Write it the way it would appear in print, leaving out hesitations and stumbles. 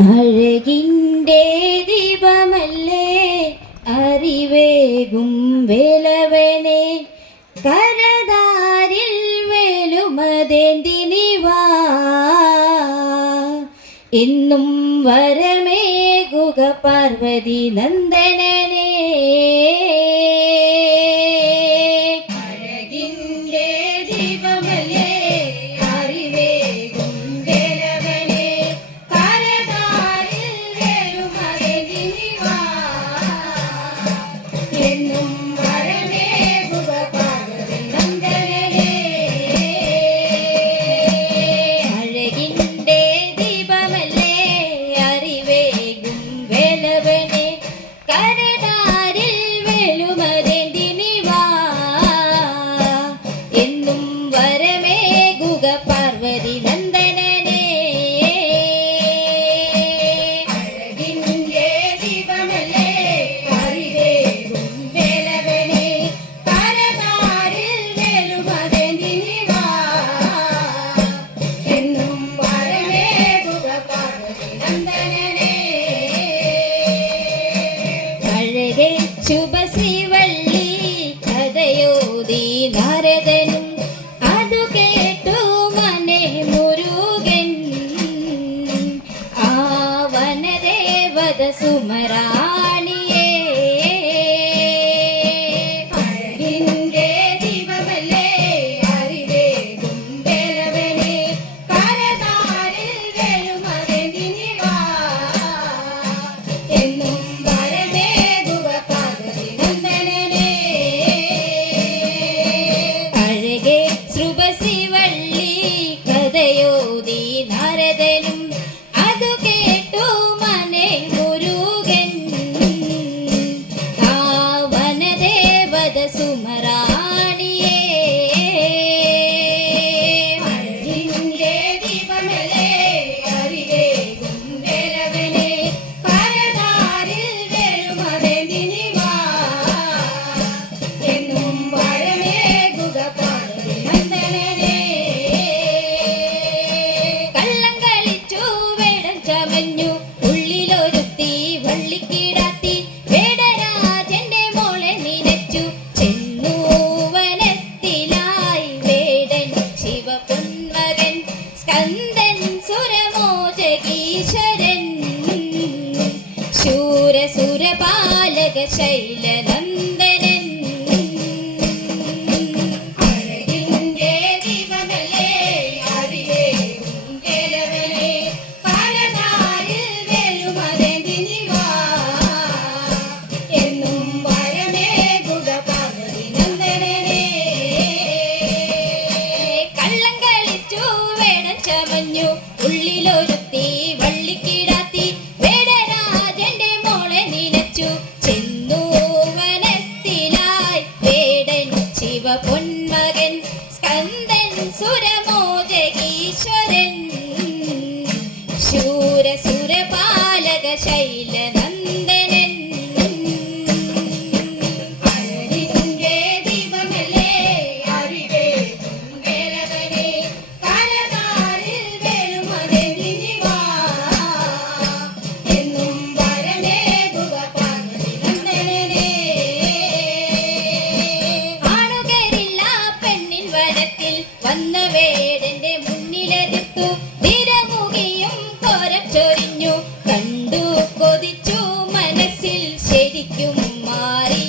അഴകിൻ്റെ ദീപമല്ലേ അറിവേകും വേലവനെ കരതാരിൽ വേലുമതേന്തിനിവാ എന്നും വരമേകുക പാർവതി നന്ദനനെ അഴകിൻ്റെ ദീപമല്ലേ പാർവതി നന്ദനനെ അഴകിൻ്റെ ദീപമല്ലേ അറിവേകും വേലവനെ കരതാരിൽ വേലുമതേന്തിനിവാ എന്നും വരമേകുക പാർവതി നന്ദനനെ അഴകെ ശുഭശ്രീവള്ളി കഥയോതി നാരദനും സുമരാണിയേ അഴകിൻ്റെ ദീപമല്ലേ അറിവേകും വേലവനെ കരതാരിൽ വേലുമതേന്തിനിവാ എന്നും വരമേകുക പാർവതി നന്ദനനെ അഴകെ ശുഭശ്രീവള്ളി കഥയോതി നാരദനും അതു കേട്ടു മനെ സുമരാണിയേ അഴകിൻ്റെ ദീപമല്ലേ അറിവേകും വേലവനെ കരതാരിൽ വേലുമതേന്തിനിവാ എന്നും വരമേകുക പാർവതി നന്ദനനെ കള്ളം കളിച്ചു വേടം ചമഞ്ഞു ഉള്ളിലൊരുത്തി വള്ളിക്കിടാത്തി വേടരാജന്റെ മോളെ നിനച്ചു സ്കന്ദൻ സുരമോജഗീശ്വരൻ ശൂരസുരപാലക ശൈലനന്ദനൻ അഴകിൻ്റെ ദീപമല്ലേ അറിവേകും വേലവനെ കരതാരിൽ വേലുമതേന്തിനിവാ എന്നും വരമേകുക പാർവതി നന്ദനനെ കള്ളം കളിച്ചു വേടം ചമഞ്ഞു ഉള്ളിലൊരുത്തി വള്ളിക്കിടാത്തി വേടരാജന്റെ മോളെ നിനച്ചു ചെന്നു വനത്തിലായി വേടൻ ശിവ പൊന്മകൻ സ്കന്ദൻ സുരമോജഗീശ്വരൻ ശൂരസുരപാലക ശൈലനന്ദനൻ അഴകിൻ്റെ ദീപമല്ലേ അറിവേകും വേലവനെ കരതാരിൽ വേലുമതേന്തിനിവാ എന്നും വരമേകുക പാർവതി നന്ദനനെ ആണുകരില്ല പെണ്ണിൻ വനത്തിൽ വന്ന വേടന്റെ മുന്നിലെതിർത്തു നിരമുകിയും കോരം ചൊരിഞ്ഞു കണ്ടു കൊതിച്ചു മനസ്സിൽ ശരിക്കും മാറി